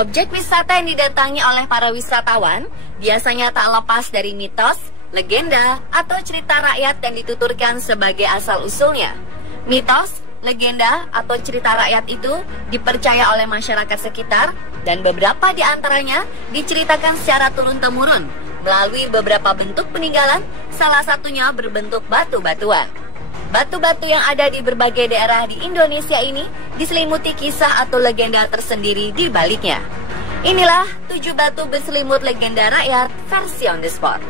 Objek wisata yang didatangi oleh para wisatawan biasanya tak lepas dari mitos, legenda, atau cerita rakyat yang dituturkan sebagai asal-usulnya. Mitos, legenda, atau cerita rakyat itu dipercaya oleh masyarakat sekitar dan beberapa di antaranya diceritakan secara turun-temurun melalui beberapa bentuk peninggalan, salah satunya berbentuk batu-batuan. Batu-batu yang ada di berbagai daerah di Indonesia ini diselimuti kisah atau legenda tersendiri di baliknya. Inilah 7 batu berselimut legenda rakyat versi On The Spot.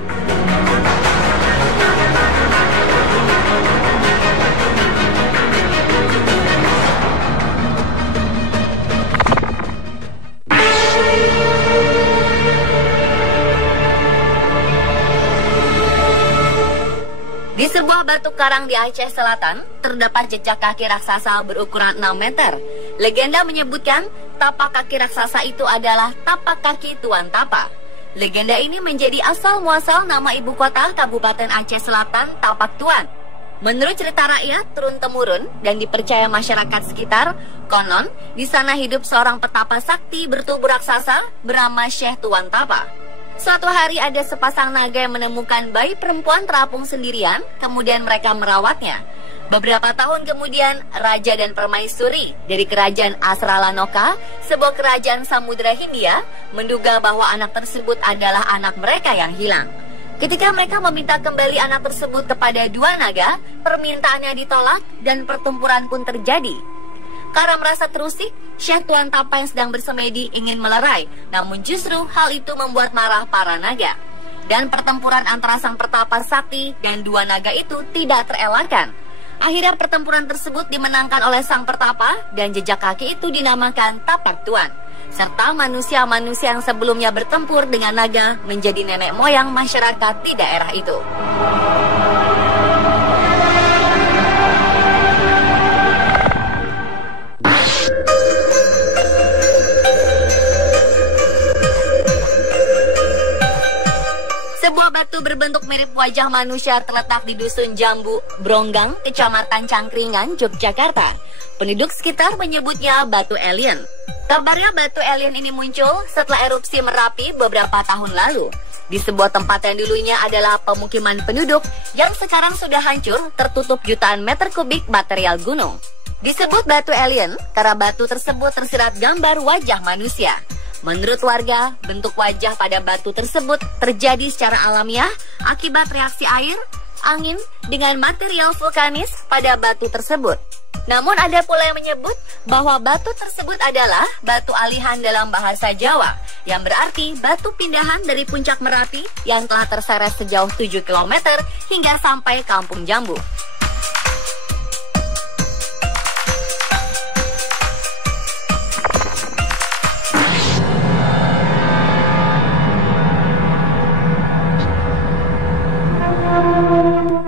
Di sebuah batu karang di Aceh Selatan, terdapat jejak kaki raksasa berukuran 6 meter. Legenda menyebutkan tapak kaki raksasa itu adalah tapak kaki Tuan Tapa. Legenda ini menjadi asal-muasal nama ibu kota Kabupaten Aceh Selatan, Tapak Tuan. Menurut cerita rakyat turun-temurun dan dipercaya masyarakat sekitar, konon di sana hidup seorang petapa sakti bertubuh raksasa bernama Syekh Tuan Tapa. Suatu hari ada sepasang naga yang menemukan bayi perempuan terapung sendirian, kemudian mereka merawatnya. Beberapa tahun kemudian, Raja dan Permaisuri dari kerajaan Asralanoka, sebuah kerajaan Samudra Hindia, menduga bahwa anak tersebut adalah anak mereka yang hilang. Ketika mereka meminta kembali anak tersebut kepada dua naga, permintaannya ditolak dan pertempuran pun terjadi. Karena merasa terusik, Syekh Tuan Tapa yang sedang bersemedi ingin melerai, namun justru hal itu membuat marah para naga. Dan pertempuran antara sang petapa sakti dan dua naga itu tidak terelakkan. Akhirnya pertempuran tersebut dimenangkan oleh sang pertapa dan jejak kaki itu dinamakan Tapak Tuan. Serta manusia-manusia yang sebelumnya bertempur dengan naga menjadi nenek moyang masyarakat di daerah itu. Sebuah batu berbentuk mirip wajah manusia terletak di Dusun Jambu, Bronggang, Kecamatan Cangkringan, Yogyakarta. Penduduk sekitar menyebutnya batu alien. Kabarnya batu alien ini muncul setelah erupsi Merapi beberapa tahun lalu. Di sebuah tempat yang dulunya adalah pemukiman penduduk yang sekarang sudah hancur tertutup jutaan meter kubik material gunung. Disebut batu alien karena batu tersebut tersirat gambar wajah manusia. Menurut warga, bentuk wajah pada batu tersebut terjadi secara alamiah akibat reaksi air, angin, dengan material vulkanis pada batu tersebut. Namun ada pula yang menyebut bahwa batu tersebut adalah batu alihan dalam bahasa Jawa, yang berarti batu pindahan dari puncak Merapi yang telah terseret sejauh 7 km hingga sampai Kampung Jambu.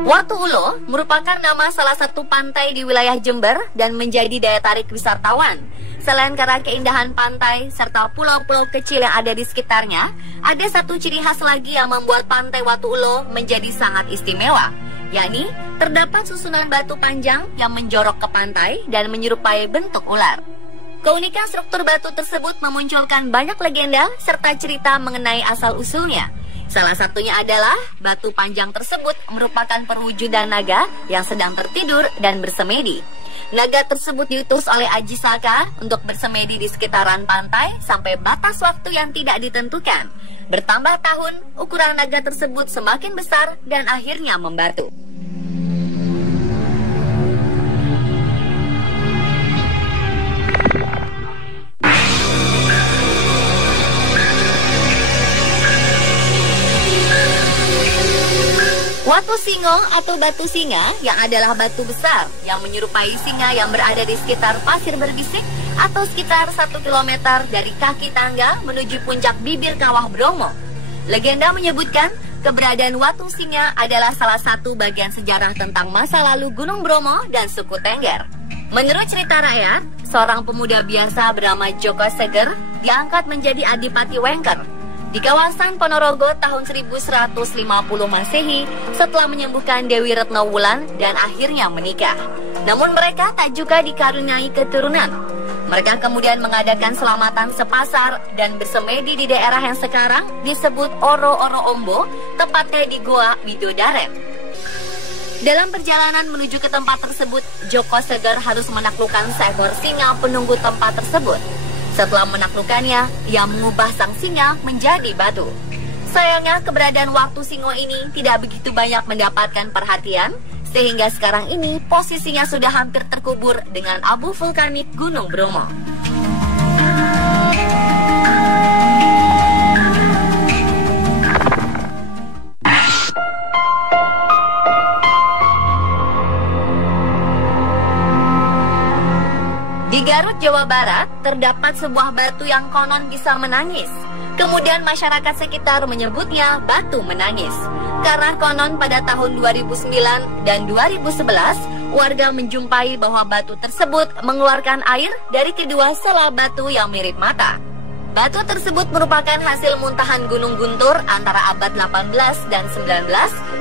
Watu Ulo merupakan nama salah satu pantai di wilayah Jember dan menjadi daya tarik wisatawan. Selain karena keindahan pantai serta pulau-pulau kecil yang ada di sekitarnya, ada satu ciri khas lagi yang membuat pantai Watu Ulo menjadi sangat istimewa, yakni terdapat susunan batu panjang yang menjorok ke pantai dan menyerupai bentuk ular. Keunikan struktur batu tersebut memunculkan banyak legenda serta cerita mengenai asal-usulnya. Salah satunya adalah batu panjang tersebut merupakan perwujudan naga yang sedang tertidur dan bersemedi. Naga tersebut diutus oleh Aji Saka untuk bersemedi di sekitaran pantai sampai batas waktu yang tidak ditentukan. Bertambah tahun, ukuran naga tersebut semakin besar dan akhirnya membatu. Watu Singong atau batu singa yang adalah batu besar yang menyerupai singa yang berada di sekitar Pasir Berbisik atau sekitar 1 km dari kaki tangga menuju puncak bibir Kawah Bromo. Legenda menyebutkan keberadaan Watu Singa adalah salah satu bagian sejarah tentang masa lalu Gunung Bromo dan suku Tengger. Menurut cerita rakyat, seorang pemuda biasa bernama Joko Seger diangkat menjadi Adipati Wengker di kawasan Ponorogo tahun 1150 Masehi setelah menyembuhkan Dewi Retno Wulan dan akhirnya menikah. Namun mereka tak juga dikaruniai keturunan. Mereka kemudian mengadakan selamatan sepasar dan bersemedi di daerah yang sekarang disebut Oro-Oro Ombo, tepatnya di Goa Widodaren. Dalam perjalanan menuju ke tempat tersebut, Joko Seger harus menaklukkan seekor singa penunggu tempat tersebut. Setelah menaklukkannya, ia mengubah sang singa menjadi batu. Sayangnya, keberadaan waktu singo ini tidak begitu banyak mendapatkan perhatian, sehingga sekarang ini posisinya sudah hampir terkubur dengan abu vulkanik Gunung Bromo. Di Garut, Jawa Barat, terdapat sebuah batu yang konon bisa menangis. Kemudian masyarakat sekitar menyebutnya batu menangis. Karena konon pada tahun 2009 dan 2011, warga menjumpai bahwa batu tersebut mengeluarkan air dari kedua sela batu yang mirip mata. Batu tersebut merupakan hasil muntahan Gunung Guntur antara abad 18 dan 19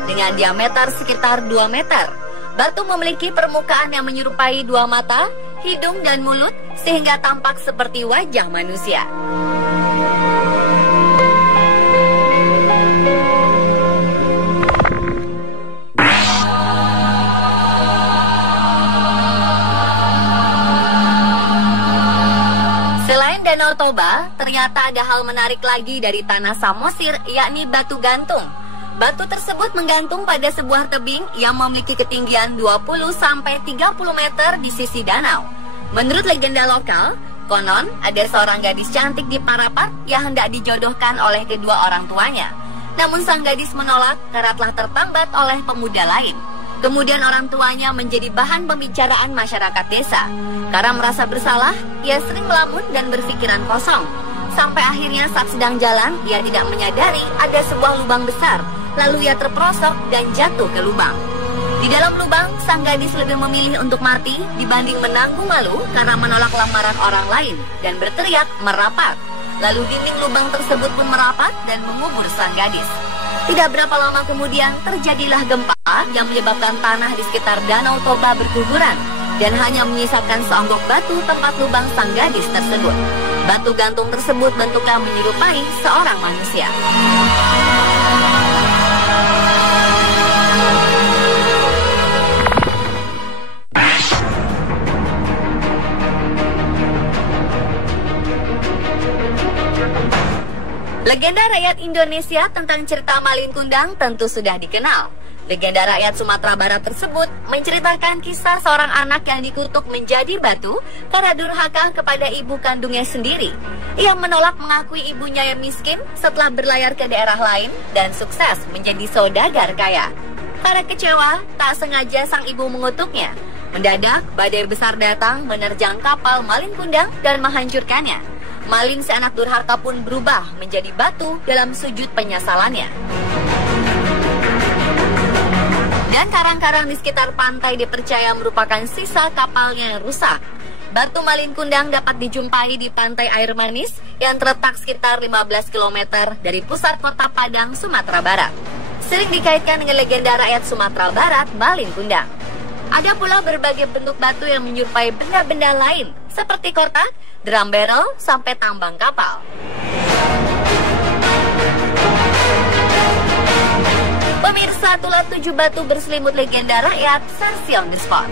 dengan diameter sekitar 2 meter. Batu memiliki permukaan yang menyerupai dua mata, hidung dan mulut, sehingga tampak seperti wajah manusia. Selain Danau Toba, ternyata ada hal menarik lagi dari Tanah Samosir, yakni batu gantung. Batu tersebut menggantung pada sebuah tebing yang memiliki ketinggian 20-30 meter di sisi danau. Menurut legenda lokal, konon ada seorang gadis cantik di Parapat yang hendak dijodohkan oleh kedua orang tuanya. Namun sang gadis menolak karena telah tertambat oleh pemuda lain. Kemudian orang tuanya menjadi bahan pembicaraan masyarakat desa. Karena merasa bersalah, ia sering melamun dan berpikiran kosong. Sampai akhirnya saat sedang jalan, ia tidak menyadari ada sebuah lubang besar. Lalu ia terperosok dan jatuh ke lubang. Di dalam lubang, sang gadis lebih memilih untuk mati dibanding menanggung malu karena menolak lamaran orang lain dan berteriak merapat. Lalu dinding lubang tersebut pun merapat dan mengubur sang gadis. Tidak berapa lama kemudian terjadilah gempa yang menyebabkan tanah di sekitar Danau Toba berguguran dan hanya menyisakan seonggok batu tempat lubang sang gadis tersebut. Batu gantung tersebut bentuknya menyerupai seorang manusia. Legenda rakyat Indonesia tentang cerita Malin Kundang tentu sudah dikenal. Legenda rakyat Sumatera Barat tersebut menceritakan kisah seorang anak yang dikutuk menjadi batu karena durhaka kepada ibu kandungnya sendiri. Ia menolak mengakui ibunya yang miskin setelah berlayar ke daerah lain dan sukses menjadi saudagar kaya. Karena kecewa, tak sengaja sang ibu mengutuknya. Mendadak, badai besar datang menerjang kapal Malin Kundang dan menghancurkannya. Malin si anak durhaka pun berubah menjadi batu dalam sujud penyesalannya. Dan karang-karang di sekitar pantai dipercaya merupakan sisa kapalnya yang rusak. Batu Malin Kundang dapat dijumpai di pantai Air Manis yang terletak sekitar 15 km dari pusat kota Padang, Sumatera Barat. Sering dikaitkan dengan legenda rakyat Sumatera Barat, Malin Kundang. Ada pula berbagai bentuk batu yang menyerupai benda-benda lain, seperti kotak, drum barrel, sampai tambang kapal. Pemirsa, itulah 7 batu berselimut legenda rakyat versi on the spot.